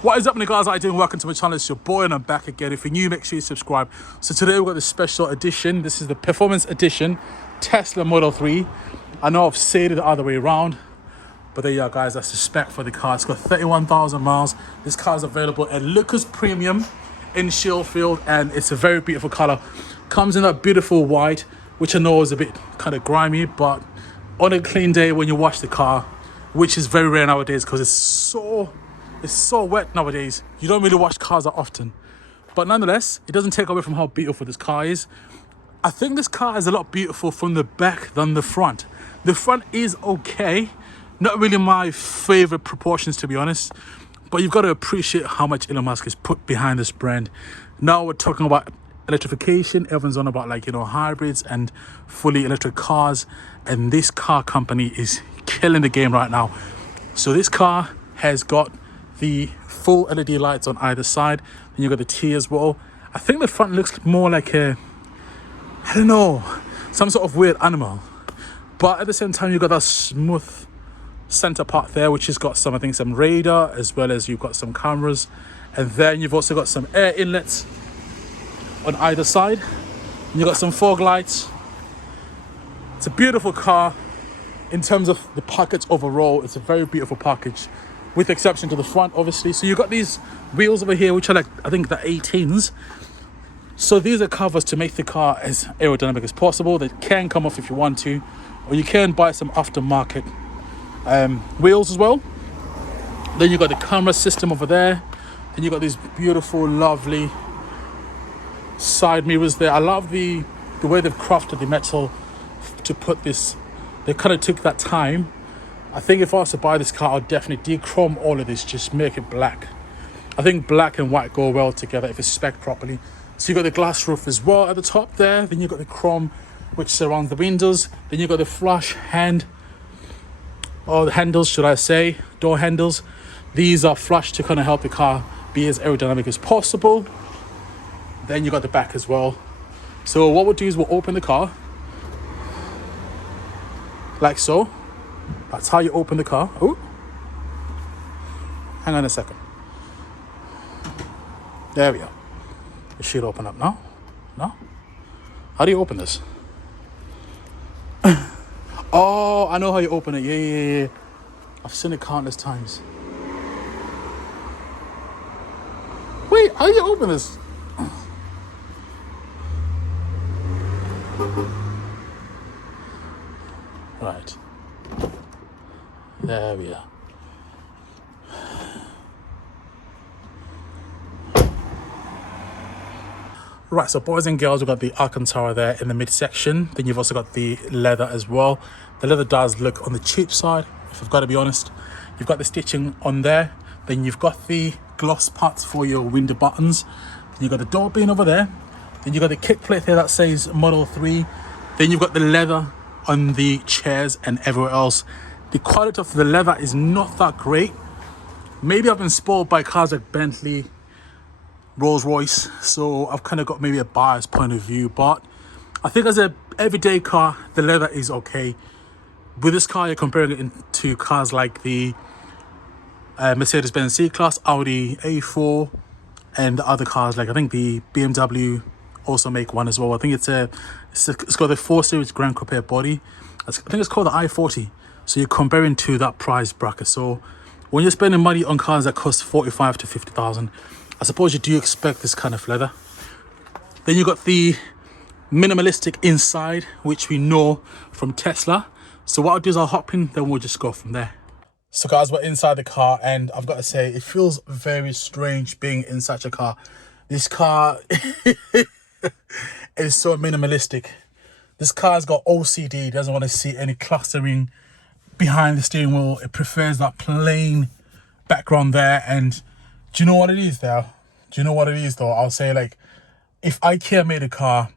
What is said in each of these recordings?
What is happening, guys? How you doing? Welcome to my channel. It's your boy and I'm back again. If you're new, make sure you subscribe. So today we've got this special edition. This is the Performance Edition Tesla Model 3. I know I've said it the other way around, but there you are, guys. That's the spec for the car. It's got 31,000 miles. This car is available at Lucas Premium in Sheffield, and it's a very beautiful color. Comes in that beautiful white, which I know is a bit kind of grimy, but on a clean day when you wash the car, which is very rare nowadays because it's so wet nowadays, you don't really wash cars that often. But nonetheless, it doesn't take away from how beautiful this car is. I think this car is a lot beautiful from the back than the front. The front is okay, not really my favorite proportions, to be honest, but you've got to appreciate how much Elon Musk has put behind this brand. Now we're talking about electrification. Everyone's on about, like, you know, hybrids and fully electric cars, and this car company is killing the game right now. So this car has got the full LED lights on either side. Then you've got the T as well. I think the front looks more like I don't know, some sort of weird animal. But at the same time, you've got that smooth center part there, which has got some, I think, some radar, as well as you've got some cameras. And then you've also got some air inlets on either side. And you've got some fog lights. It's a beautiful car. In terms of the package overall, it's a very beautiful package, with exception to the front, obviously. So you've got these wheels over here, which are like, I think, the 18s. So these are covers to make the car as aerodynamic as possible. They can come off if you want to, or you can buy some aftermarket wheels as well. Then you've got the camera system over there. Then you've got these beautiful, lovely side mirrors there. I love the way they've crafted the metal to put this. They kind of took that time. I think if I was to buy this car, I'd definitely de-chrome all of this, just make it black. I think black and white go well together if it's spec'd properly. So you've got the glass roof as well at the top there. Then you've got the chrome, which surrounds the windows. Then you've got the flash the handles, should I say, door handles. These are flush to kind of help the car be as aerodynamic as possible. Then you've got the back as well. So what we'll do is we'll open the car, like so. That's how you open the car. Oh, hang on a second. There we go. It should open up now. No? How do you open this? Oh, I know how you open it. Yeah. I've seen it countless times. Wait, how do you open this? Right. There we are. Right, so boys and girls, we've got the Alcantara there in the midsection. Then you've also got the leather as well. The leather does look on the cheap side, if I've got to be honest. You've got the stitching on there. Then you've got the gloss parts for your window buttons. Then you've got the door beam over there. Then you've got the kick plate there that says Model 3. Then you've got the leather on the chairs and everywhere else. The quality of the leather is not that great. Maybe I've been spoiled by cars like Bentley, Rolls-Royce, so I've kind of got maybe a biased point of view, but I think as a everyday car, the leather is okay. With this car, you're comparing it to cars like the Mercedes-Benz C-Class, Audi A4, and the other cars, like I think the BMW also make one as well. I think it's got the 4 Series Grand Coupe body. I think it's called the i40. So you're comparing to that price bracket. So when you're spending money on cars that cost 45 to 50,000, I suppose you do expect this kind of leather. Then you got the minimalistic inside, which we know from Tesla. So what I'll do is I'll hop in, then we'll just go from there. So guys, we're inside the car, and I've got to say, it feels very strange being in such a car. This car is so minimalistic. This car's got OCD, doesn't want to see any clustering behind the steering wheel. It prefers that plain background there. And do you know what it is there? Do you know what it is though? I'll say, like, if IKEA made a car,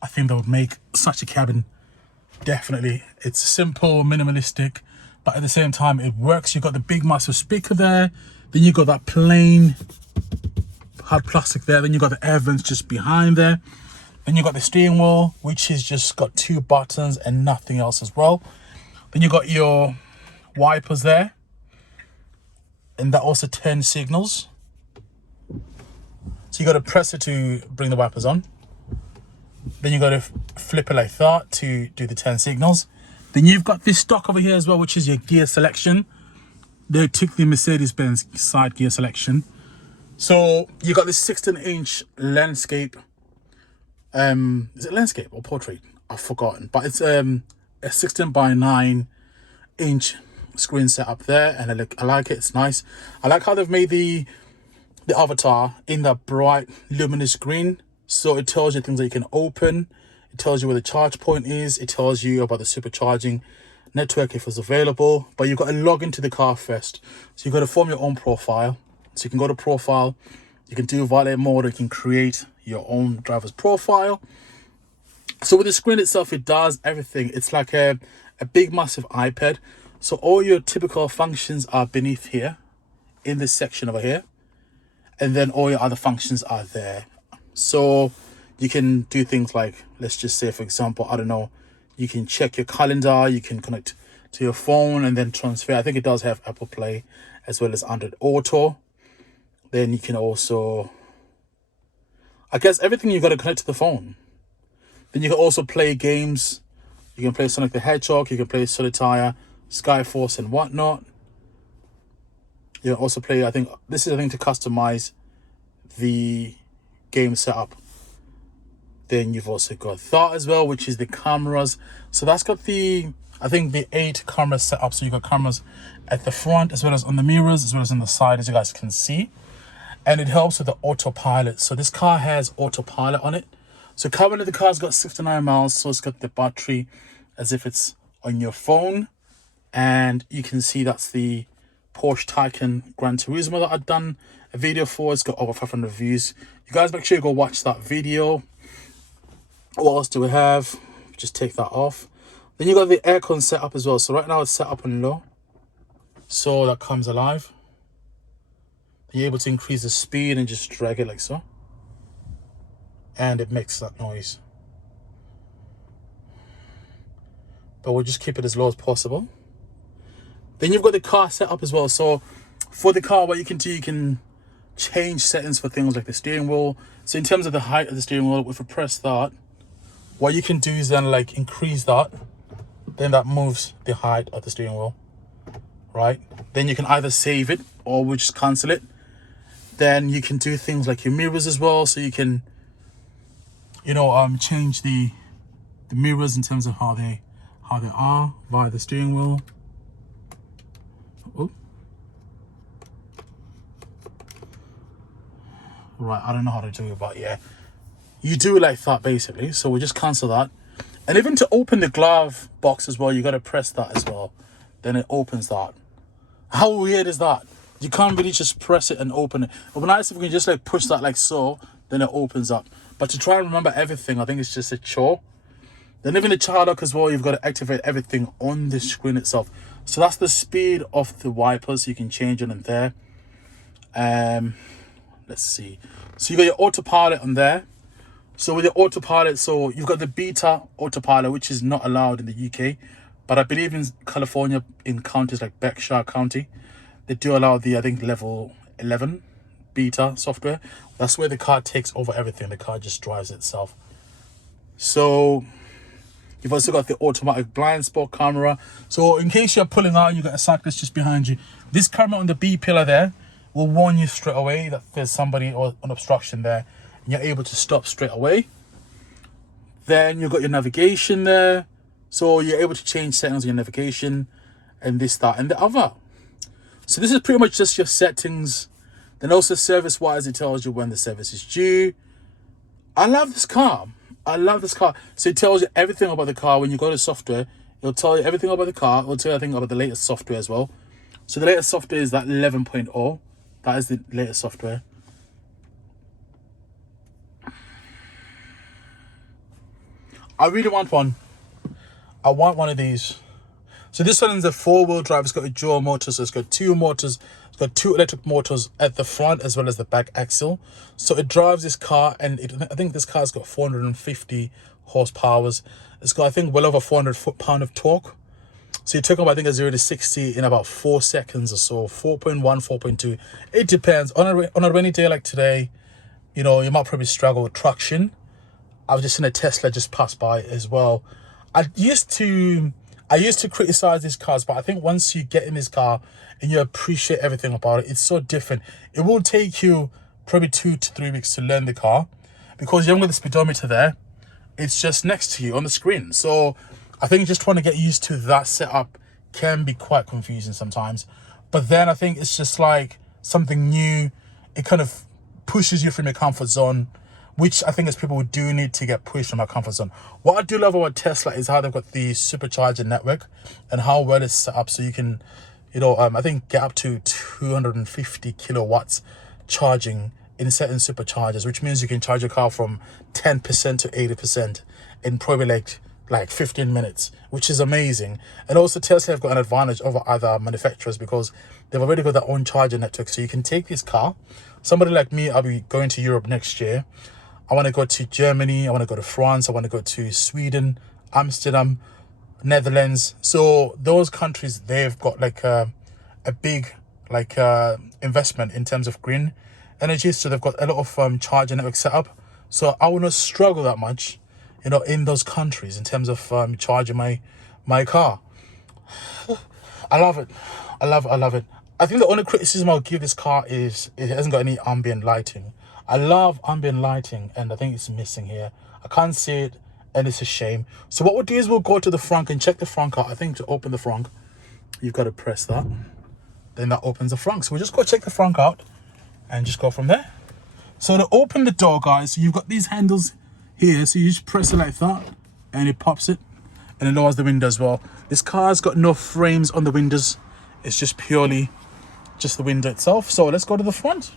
I think they would make such a cabin. Definitely. It's simple, minimalistic, but at the same time it works. You've got the big massive speaker there. Then you've got that plain hard plastic there. Then you've got the air vents just behind there. Then you've got the steering wheel, which has just got 2 buttons and nothing else as well. Then you've got your wipers there, and that also turns signals. So you got to press it to bring the wipers on. Then you got to flip it like that to do the 10 signals. Then you've got this stock over here as well, which is your gear selection. They took the Mercedes-Benz side gear selection. So you got this 16-inch landscape. Is it landscape or portrait? I've forgotten. But it's a 16 by 9 inch screen set up there, and I like it. It's nice. I like how they've made the avatar in that bright luminous green. So it tells you things that you can open. It tells you where the charge point is. It tells you about the supercharging network if it's available. But you've got to log into the car first. So you've got to form your own profile. So you can go to profile. You can do valet mode. Or you can create your own driver's profile. So with the screen itself, it does everything. It's like a big, massive iPad. So all your typical functions are beneath here in this section over here. And then all your other functions are there. So you can do things like, let's just say, for example, I don't know, you can check your calendar, you can connect to your phone and then transfer. I think it does have Apple Play as well as Android Auto. Then you can also, I guess everything you've got to connect to the phone. Then you can also play games. You can play Sonic the Hedgehog, you can play Solitaire, Skyforce and whatnot. You can also play, I think this is a thing to customize the game setup. Then you've also got that as well, which is the cameras. So that's got the, I think the 8 cameras set up. So you've got cameras at the front as well as on the mirrors as well as on the side, as you guys can see. And it helps with the autopilot. So this car has autopilot on it. So currently the car's got 69 miles. So it's got the battery as if it's on your phone. And you can see that's the Porsche Taycan Gran Turismo that I've done a video for. It's got over 500 views. You guys make sure you go watch that video. What else do we have? Just take that off. Then you got the aircon set up as well. So right now it's set up on low. So that comes alive. You're able to increase the speed and just drag it like so. And it makes that noise. But we'll just keep it as low as possible. Then you've got the car set up as well. So for the car, what you can do, you can change settings for things like the steering wheel. So in terms of the height of the steering wheel, if we press that, what you can do is then like increase that. Then that moves the height of the steering wheel, right? Then you can either save it or we just cancel it. Then you can do things like your mirrors as well. So you can, you know, change the mirrors in terms of how they are via the steering wheel. Oh. Right, I don't know how to do it, but yeah, you do it like that basically. So we just cancel that. And even to open the glove box as well, you got to press that as well. Then it opens that. How weird is that? You can't really just press it and open it. It would be nice if we can just like push that like so, then it opens up. But to try and remember everything, I think it's just a chore. Then even the child lock as well, you've got to activate everything on the screen itself. So that's the speed of the wipers. You can change it in there. Let's see. So you got your autopilot on there. So with your autopilot, so you've got the beta autopilot, which is not allowed in the UK. But I believe in California, in counties like Berkshire County, they do allow the, I think, level 11 beta software. That's where the car takes over everything. The car just drives itself. So you've also got the automatic blind spot camera. So in case you're pulling out, you've got a cyclist just behind you. This camera on the B pillar there will warn you straight away that there's somebody or an obstruction there. And you're able to stop straight away. Then you've got your navigation there. So you're able to change settings on your navigation and this, that, and the other. So this is pretty much just your settings. Then also service-wise, it tells you when the service is due. I love this car. I love this car. So it tells you everything about the car. When you go to software, it'll tell you everything about the car. It'll tell you everything about the latest software as well. So the latest software is that 11.0. That is the latest software. I really want one. I want one of these. So this one is a 4-wheel drive. It's got a dual motor. So it's got 2 motors. It's got 2 electric motors at the front as well as the back axle. So it drives this car, and I think this car's got 450 horsepower. It's got, I think, well over 400 foot-pound of torque. So you took up, I think, a 0 to 60 in about 4 seconds or so. 4.1, 4.2. It depends. On a rainy day like today, you know, you might probably struggle with traction. I've just seen a Tesla just pass by as well. I used to criticize these cars, but I think once you get in this car and you appreciate everything about it, it's so different. It will take you probably 2 to 3 weeks to learn the car, because you haven't got the speedometer there. It's just next to you on the screen. So I think just trying to get used to that setup can be quite confusing sometimes. But then I think it's just like something new. It kind of pushes you from your comfort zone, which I think as people do need to get pushed from our comfort zone. What I do love about Tesla is how they've got the supercharger network and how well it's set up. So you can, you know, I think get up to 250 kilowatts charging in certain superchargers, which means you can charge your car from 10% to 80% in probably like 15 minutes, which is amazing. And also Tesla have got an advantage over other manufacturers because they've already got their own charger network. So you can take this car. Somebody like me, I'll be going to Europe next year. I want to go to Germany, I want to go to France, I want to go to Sweden, Amsterdam, Netherlands. So those countries, they've got like a big investment in terms of green energy. So they've got a lot of charger network set up. So I will not struggle that much, you know, in those countries in terms of charging my car. I love it. I love it. I think the only criticism I'll give this car is it hasn't got any ambient lighting. I love ambient lighting, and I think it's missing here. I can't see it, and it's a shame. So what we'll do is we'll go to the front and check the front out. I think to open the front, you've got to press that. Then that opens the front. So we'll just go check the front out and just go from there. So to open the door, guys, you've got these handles here. So you just press it like that, and it pops it, and it lowers the window as well. This car's got no frames on the windows. It's just purely just the window itself. So let's go to the front.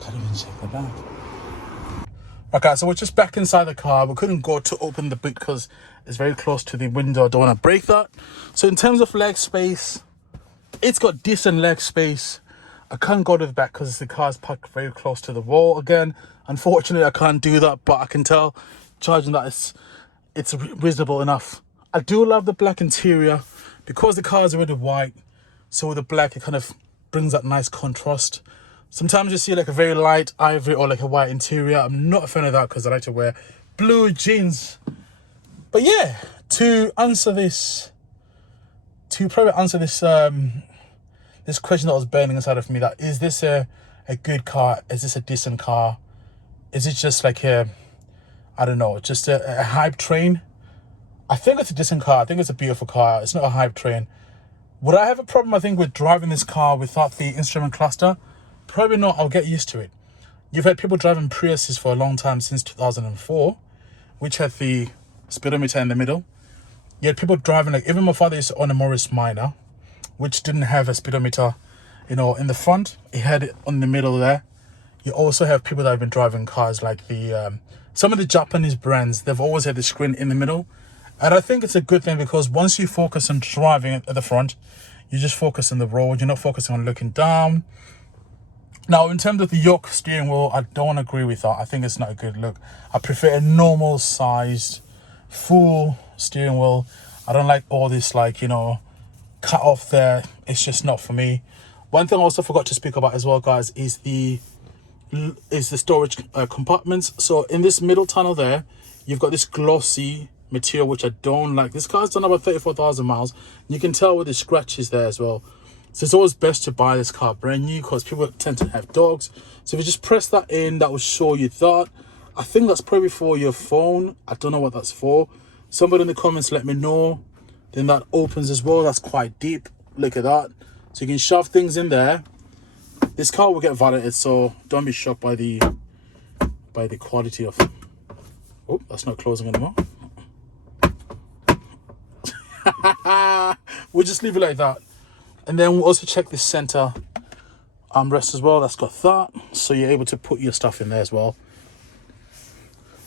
Can't even check the back. Okay, so we're just back inside the car. We couldn't go to open the boot because it's very close to the window. I don't want to break that. So in terms of leg space, it's got decent leg space. I can't go to the back because the car's parked very close to the wall. Again, unfortunately, I can't do that, but I can tell charging that it's reasonable enough. I do love the black interior because the car is already white. So with the black, it kind of brings that nice contrast. Sometimes you see like a very light ivory or like a white interior. I'm not a fan of that because I like to wear blue jeans. But yeah, to probably answer this this question that was burning inside of me, that is this a good car? Is this a decent car? Is it just like I don't know, just a hype train? I think it's a decent car. I think it's a beautiful car. It's not a hype train. Would I have a problem, I think, with driving this car without the instrument cluster? Probably not. I'll get used to it. You've had people driving Priuses for a long time, since 2004, which had the speedometer in the middle. You had people driving, like even my father used to own a Morris Minor, which didn't have a speedometer, you know, in the front. It had it on the middle there. You also have people that have been driving cars like the some of the Japanese brands. They've always had the screen in the middle, and I think it's a good thing because once you focus on driving at the front, you just focus on the road. You're not focusing on looking down. Now, in terms of the yoke steering wheel, I don't agree with that. I think it's not a good look. I prefer a normal sized, full steering wheel. I don't like all this, like, you know, cut off there. It's just not for me. One thing I also forgot to speak about as well, guys, is the storage compartments. So in this middle tunnel there, you've got this glossy material, which I don't like. This car's done about 34,000 miles. You can tell with the scratches there as well. So it's always best to buy this car brand new because people tend to have dogs. So if you just press that in, that will show you that. I think that's probably for your phone. I don't know what that's for. Somebody in the comments let me know. Then that opens as well. That's quite deep. Look at that. So you can shove things in there. This car will get validated, so don't be shocked by the quality of it. Oh, that's not closing anymore. We'll just leave it like that. And then we'll also check the center armrest as well. That's got that. So you're able to put your stuff in there as well.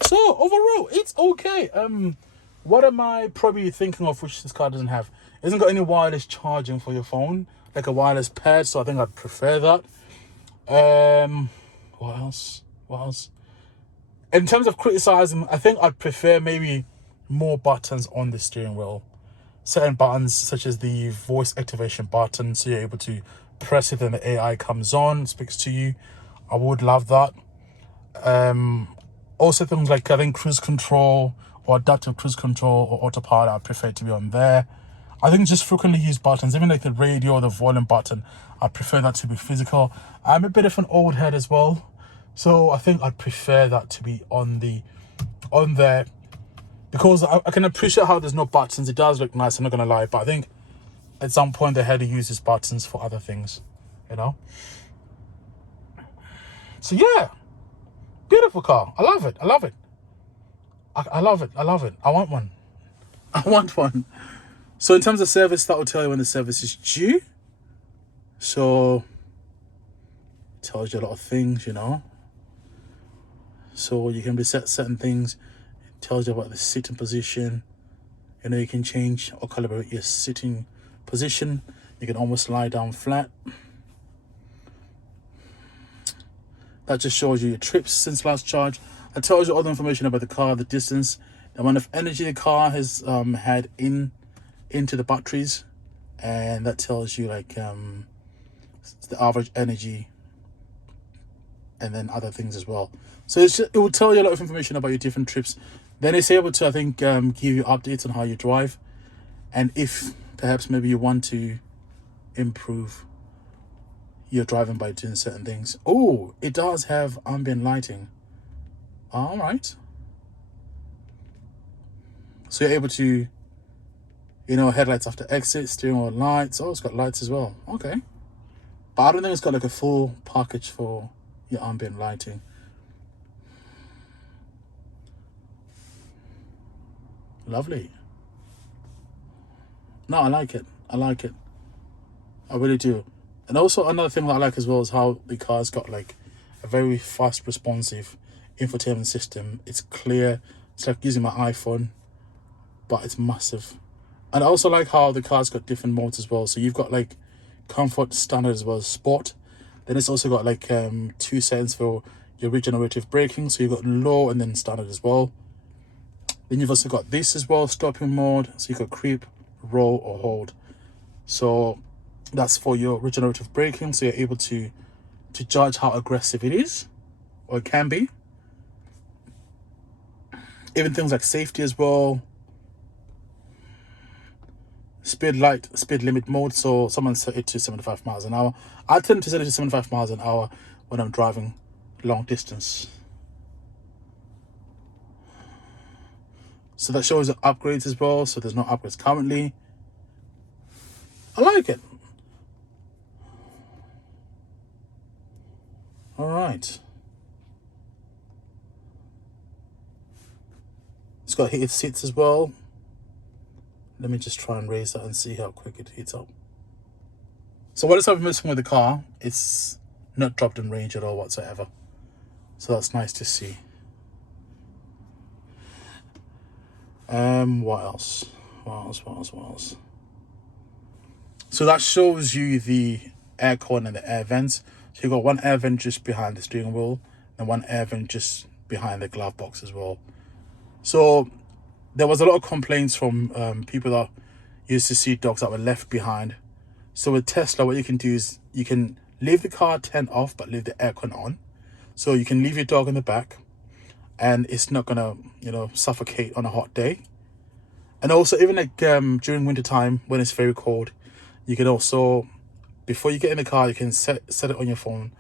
So overall, it's okay. What am I probably thinking of which this car doesn't have? It hasn't got any wireless charging for your phone, like a wireless pad, so I think I'd prefer that. What else? What else? In terms of criticizing, I think I'd prefer maybe more buttons on the steering wheel. Certain buttons, such as the voice activation button, so you're able to press it and the AI comes on, speaks to you. I would love that. Also things like, I think, cruise control or adaptive cruise control or autopilot, I prefer to be on there. I think just frequently used buttons, even like the radio or the volume button, I prefer that to be physical. I'm a bit of an old head as well, so I think I'd prefer that to be on there, because I can appreciate how there's no buttons. It does look nice, I'm not gonna lie, but I think at some point they had to use these buttons for other things, you know. So yeah, beautiful car. I love it. I love it. I love it. I love it. I want one. I want one. So in terms of service, that will tell you when the service is due. So it tells you a lot of things, you know. So you can reset certain things. It tells you about the sitting position. You know, you can change or calibrate your sitting position. You can almost lie down flat. That just shows you your trips since last charge. It tells you all the information about the car, the distance, the amount of energy the car has had into the batteries, and that tells you like the average energy, and then other things as well. So it will tell you a lot of information about your different trips. Then it's able to, I think, give you updates on how you drive, and if perhaps maybe you want to improve your driving by doing certain things. Oh, it does have ambient lighting. All right. So you're able to, you know, headlights after exit, steering wheel lights. Oh, it's got lights as well. Okay. But I don't think it's got like a full package for your ambient lighting. Lovely. No, I like it. I like it. I really do. And also another thing that I like as well is how the car's got like a very fast responsive infotainment system. It's clear. It's like using my iPhone, but it's massive. And I also like how the car's got different modes as well. So you've got like comfort, standard, as well as sport. Then it's also got like 2 settings for your regenerative braking. So you've got low and then standard as well. Then you've also got this as well, stopping mode. So you got creep, roll, or hold. So that's for your regenerative braking. So you're able to judge how aggressive it is, or it can be. Even things like safety as well. Speed limit mode. So someone set it to 75 miles an hour. I tend to set it to 75 miles an hour when I'm driving long distance. So that shows the upgrades as well. So there's no upgrades currently. I like it. All right. It's got heated seats as well. Let me just try and raise that and see how quick it heats up. So what is I've missing with the car, it's not dropped in range at all whatsoever. So that's nice to see. What else? So that shows you the aircon and the air vents. So you've got one air vent just behind the steering wheel and one air vent just behind the glove box as well. So there was a lot of complaints from people that used to see dogs that were left behind. So with Tesla, what you can do is you can leave the car tent off but leave the aircon on. So you can leave your dog in the back and it's not gonna, you know, suffocate on a hot day. And also even like during winter time when it's very cold, you can also, before you get in the car, you can set it on your phone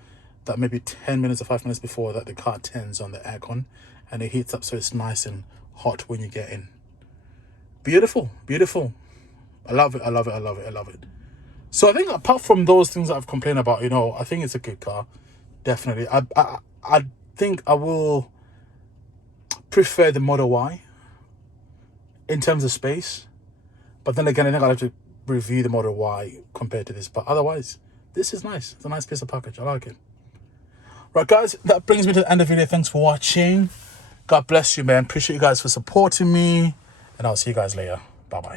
that maybe 10 minutes or 5 minutes before that the car turns on the aircon and it heats up so it's nice and hot when you get in. Beautiful. I love it. So I think apart from those things that I've complained about, you know, I think it's a good car. Definitely. I think I will prefer the Model Y in terms of space. But then again, I think I'll have to review the Model Y compared to this. But otherwise, this is nice. It's a nice piece of package. I like it. Right, guys, that brings me to the end of the video. Thanks for watching. God bless you, man. Appreciate you guys for supporting me. and I'll see you guys later. Bye bye.